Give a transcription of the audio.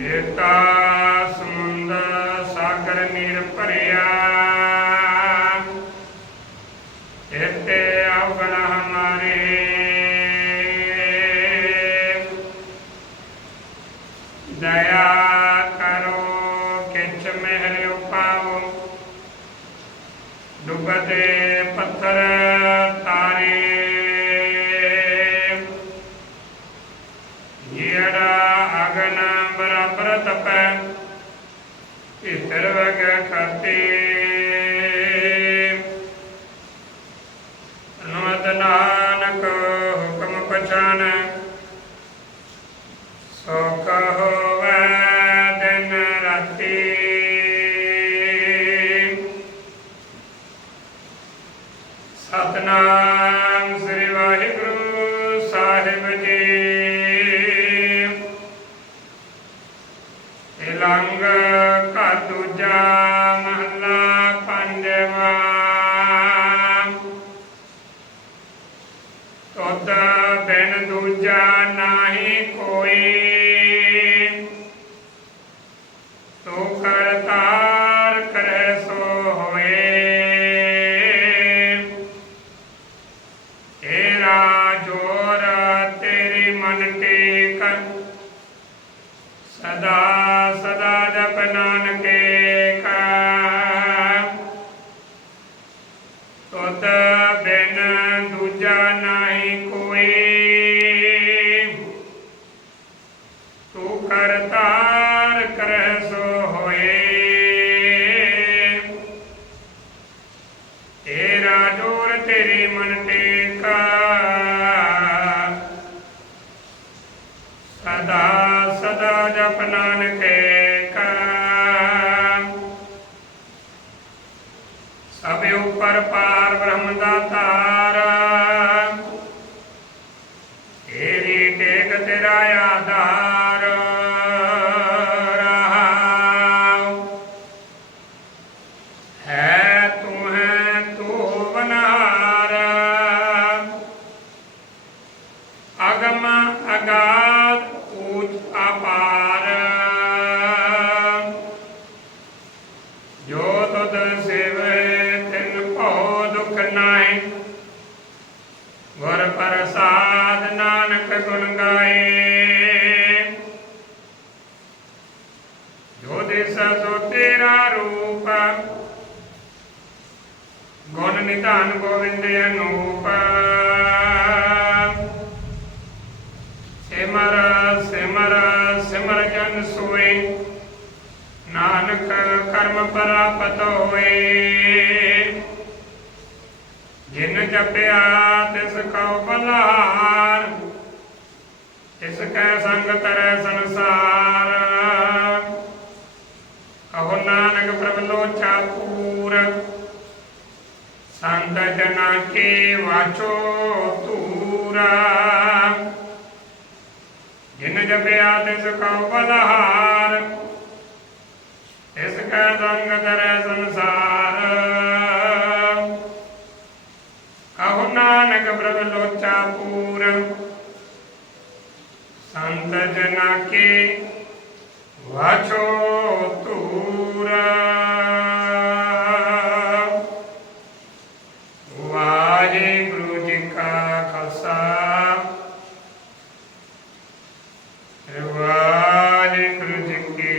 ਏਕਾ ਸਮੁੰਦ ਸਾਗਰ ਨੀਰ ਭਰਿਆ। ਇਤੇ ਅਵਗਣ ਹਮਾਰੇ। ਦਇਆ ਕਰੋ, ਕਿਛ ਮਿਹਰ ਉਪਾਓ। ਡੁੱਬਦੇ ਪੱਥਰ ਬਰਾਬਰ ਤਪੈ ਭੀਤਰ ਵਗ ਕਰਤੇ ਨਮਦ ਨਾਨਕ ਹੁਕਮ ਪਛਾਨ ਸੋ ਕਹੋਵੈ ਸਤਨਾਮ ਸ੍ਰੀ ਵਾਹਿਗੁਰੂ। ਇਲੰਗ ਘਰ ਦੂਜਾ ਮਹੱਲਾ ਪੰਜਵਾ। ਤੁਧ ਬਿਨ ਦੂਜਾ ਨਾਹੀ ਕੋਈ। ਤੂੰ ਕਰਤਾਰ ਕਰੈ ਸੋ ਹੋਏ। ਤੇਰਾ ਜੋਰ ਤੇਰੀ ਮਨ ਟੇਕ। ਸਦਾ ਸਦਾ ਜਪ ਨਾਨਕੇ ਕਾ ਤੁਧ ਬਿਨ ਦੂਜਾ ਨਹੀਂ ਕੋਈ ਸਦਾ ਜਪ ਨਾਨਕੇ ਕਾ। ਸਭ ਉਪਰ ਪਾਰ ਬ੍ਰਹਮ ਦਾ ਤਾਰ ਤੇਰੀ ਟੇਕ ਤੇਰਾ ਆਧਾਰ ਰਹਾਉ ਹੈ ਤੂੰ ਹੈ ਤੂੰ ਬਨਾਰ। ਅਗਮ ਅਗਾ ਸੇਵੇ, ਤਿਨ ਭਉ ਦੁਖ ਨਾਹੀ। ਗੁਰ ਪ੍ਰਸਾਦ ਨਾਨਕ ਗੁਣ ਗਾਏ। ਜੋ ਦਿਸ ਸੋ ਤੇਰਾ ਰੂਪ, ਗੁਣ ਨਿਧਾਨ ਗੋਵਿੰਦ ਅਨੂਪ। ਸਿਮਰ ਸਿਮਰ ਸਿਮਰ ਜਨ ਸੋਏ। ਨਾਨਕ ਕਰਮ ਪ੍ਰਾਪਤ ਹੋਏ। ਜਿਨ ਜਪਿਆ, ਤਿਸ ਕਉ ਬਲਾਰ। ਤਿਸ ਕੈ ਸੰਗ ਤਰੈ ਸੰਸਾਰ। ਕਹੋ ਨਾਨਕ ਪ੍ਰਭ ਲੋਚਾ ਪੂਰ। ਸੰਤ ਜਨਾ ਕੇ ਵਾਚੋ ਤੂਰਾ ਜਿਨ ਜਪਿਆ, ਤਿਸ ਕਉ ਬਲਹਾਰ ਕੈ ਸੰਗ ਤਰੈ ਸੰਸਾਰ। ਕਹੋ ਨਾਨਕ ਪ੍ਰਭ ਲੋਚਾ ਪੂਰ। ਸੰਤ ਜਨਾ ਕੇ ਵਾਚੋ ਤੂਰਾ ਵਾਹਿਗੁਰੂ ਜੀ ਕਾ ਖਾਲਸਾ। ਵਾਹਿਗੁਰੂ ਜੀ ਕੀ